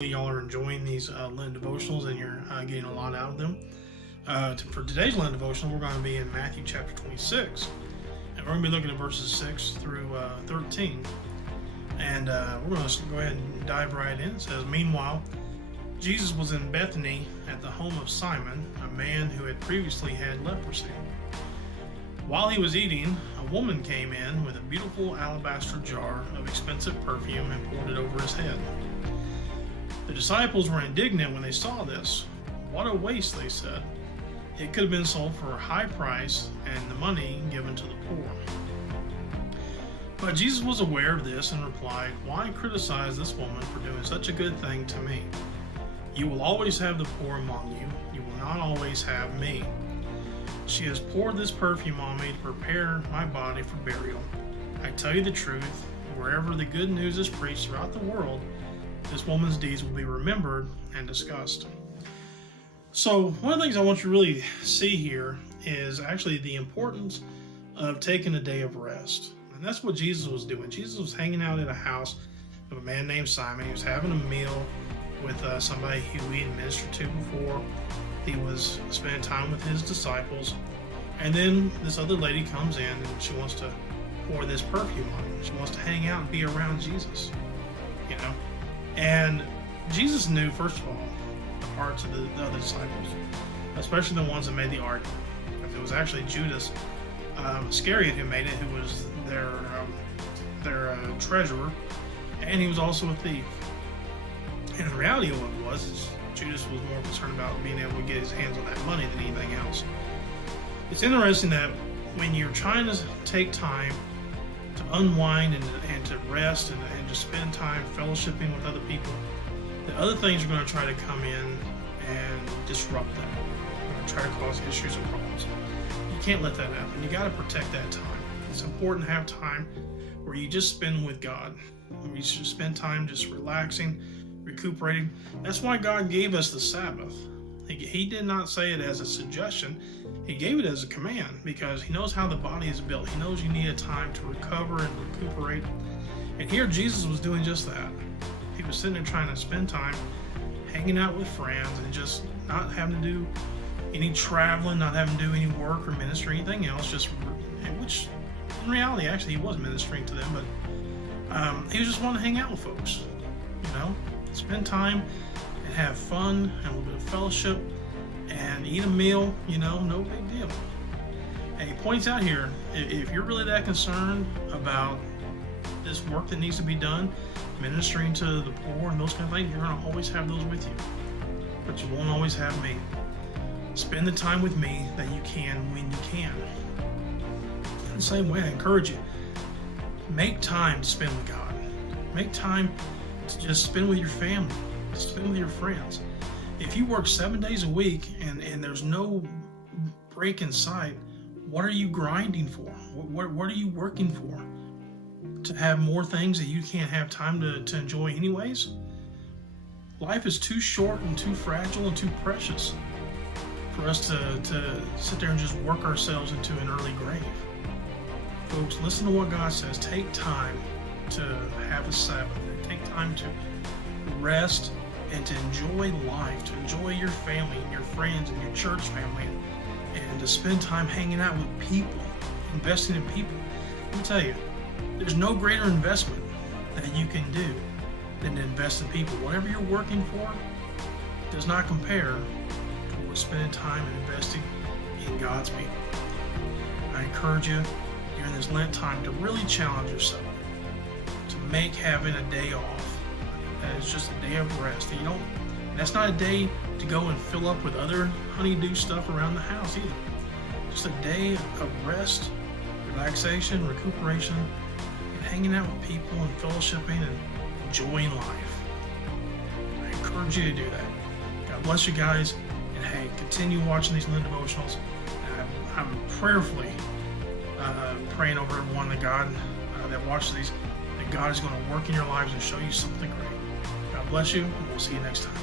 Y'all are enjoying these Lent devotionals and you're getting a lot out of them. For today's Lent devotional, we're going to be in Matthew chapter 26. And we're going to be looking at verses 6 through 13. And we're going to go ahead and dive right in. It says, "Meanwhile, Jesus was in Bethany at the home of Simon, a man who had previously had leprosy. While he was eating, a woman came in with a beautiful alabaster jar of expensive perfume and poured it over his head. The disciples were indignant when they saw this. 'What a waste,' they said. 'It could have been sold for a high price and the money given to the poor.' But Jesus was aware of this and replied, 'Why criticize this woman for doing such a good thing to me? You will always have the poor among you. You will not always have me. She has poured this perfume on me to prepare my body for burial. I tell you the truth, wherever the good news is preached throughout the world, this woman's deeds will be remembered and discussed.'" So one of the things I want you to really see here is actually the importance of taking a day of rest. And that's what Jesus was doing. Jesus was hanging out at a house of a man named Simon. He was having a meal with somebody who he had ministered to before. He was spending time with his disciples. And then this other lady comes in and she wants to pour this perfume on him. She wants to hang out and be around Jesus, you know. And Jesus knew, first of all, the hearts of the other disciples, especially the ones that made the argument. It was actually Judas Iscariot who made it, who was their treasurer, and he was also a thief. And the reality of what it was is Judas was more concerned about being able to get his hands on that money than anything else. It's interesting that when you're trying to take time to unwind and to rest and to spend time fellowshipping with other people, the other things are going to try to come in and disrupt that. They're going to try to cause issues and problems. You can't let that happen. You got to protect that time. It's important to have time where you just spend with God. You should spend time just relaxing, recuperating. That's why God gave us the Sabbath. He did not say it as a suggestion. He gave it as a command because he knows how the body is built. He knows you need a time to recover and recuperate. And here Jesus was doing just that. He was sitting there trying to spend time hanging out with friends and just not having to do any traveling, not having to do any work or ministry or anything else, which in reality actually he was ministering to them, but he was just wanting to hang out with folks, you know, spend time and have fun and a little bit of fellowship and eat a meal, you know, no big deal. And he points out here, if you're really that concerned about this work that needs to be done, ministering to the poor and those kind of things, you're going to always have those with you, but you won't always have me. Spend the time with me that you can when you can. In the same way, I encourage you, make time to spend with God. Make time to just spend with your family, spend with your friends. If you work 7 days a week and there's no break in sight, what are you grinding for? What are you working for? To have more things that you can't have time to enjoy anyways? Life is too short and too fragile and too precious for us to sit there and just work ourselves into an early grave. Folks, listen to what God says. Take time to have a Sabbath. Take time to rest and to enjoy life, to enjoy your family and your friends and your church family, and to spend time hanging out with people, investing in people. Let me tell you, there's no greater investment that you can do than to invest in people. Whatever you're working for does not compare to spending time and investing in God's people. I encourage you during this Lent time to really challenge yourself to make having a day off that is just a day of rest. That's not a day to go and fill up with other honey-do stuff around the house either. Just a day of rest, relaxation, recuperation, and hanging out with people and fellowshipping and enjoying life. I encourage you to do that. God bless you guys, and hey, continue watching these Lent devotionals. I'm prayerfully praying over everyone that God that watches these, that God is going to work in your lives and show you something great. God bless you, and we'll see you next time.